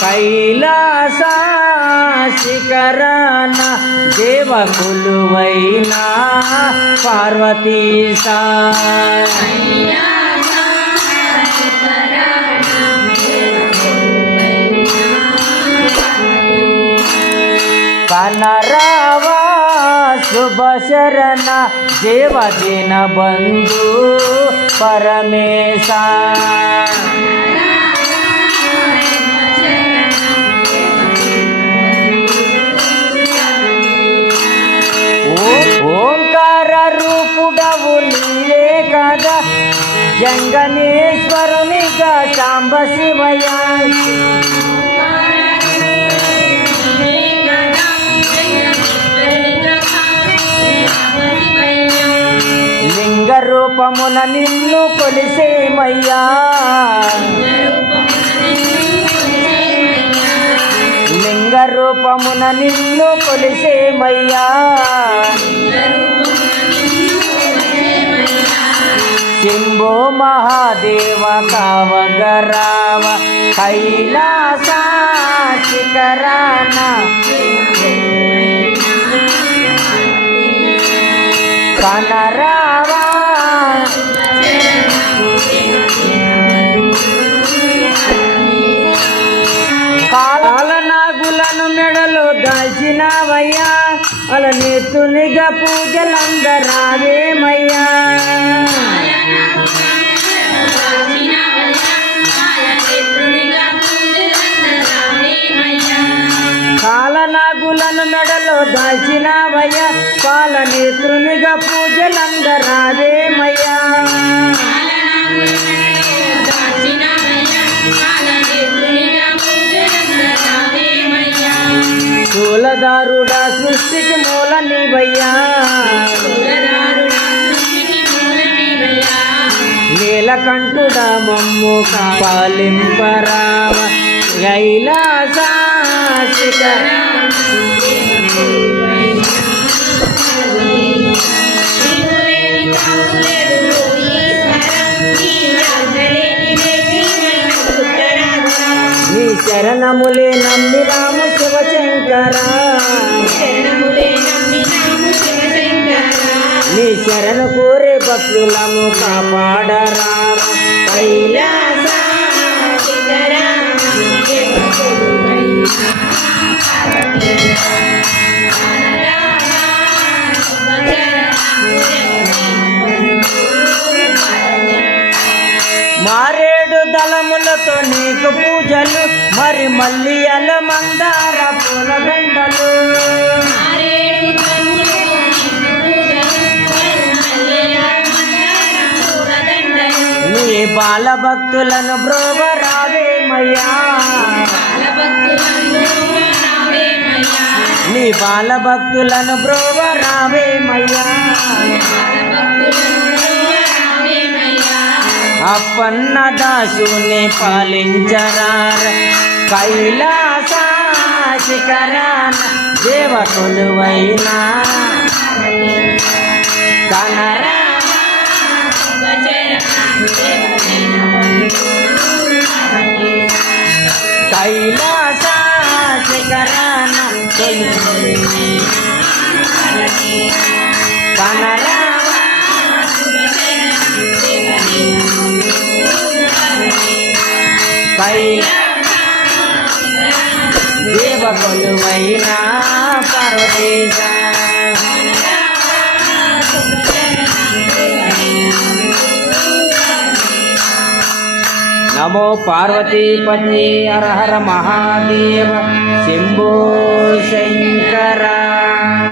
కైలాస శిఖరాన దేవ కొలువైన పార్వతీశా కనరావా శుభశరణ దేవదిన బంధు పరమేశ ఓంకార రూపుడవు నీవే కదా జంగమేశ్వరునిగా సాంబ శివయ్య లింగ రూపమున నిన్ను కొలిసేమయ్యా లింగ రూపమున నిన్ను కొలిసేమయ్యా శంభో మహాదేవ కావగరావ కైలాస శిఖరాన కనరావా కాలనాగులను మెడలో దాల్చినవయ్యా అలా నేతునిగా పూజలందరావేమయ్యా కాలనాగులను మెడలో దాల్చినవయ్యా పాలనేత్రునిగా పూజలందరావేమయ్యా శూలదారుడా సృష్టికి మూల నీవయ్యా నీలకంఠుడా మమ్ము కాపాలింపరావ కైలాస శిఖరాన నీ శరణములే నమ్మి రామ శివశంకర నీ శరణ కోరే భక్తులము కాపాడరామ కైలాస మారేడు దళములతో నీకు పూజలు మరి మల్లియల మందార పూల దండలు నీ బాల భక్తులను బ్రోవరావేమయ్యా నీ బాల భక్తులను బ్రోవరావేమయ్యా అప్పన్న దాసుని పాలించరార కైలాస శిఖరాన దేవ కొలువైన కైలాస శిఖరాన కనరా దేవ కొలువైన పార్వతీశ నమో పార్వతీపతి హర హర మహాదేవ శంభో శంకర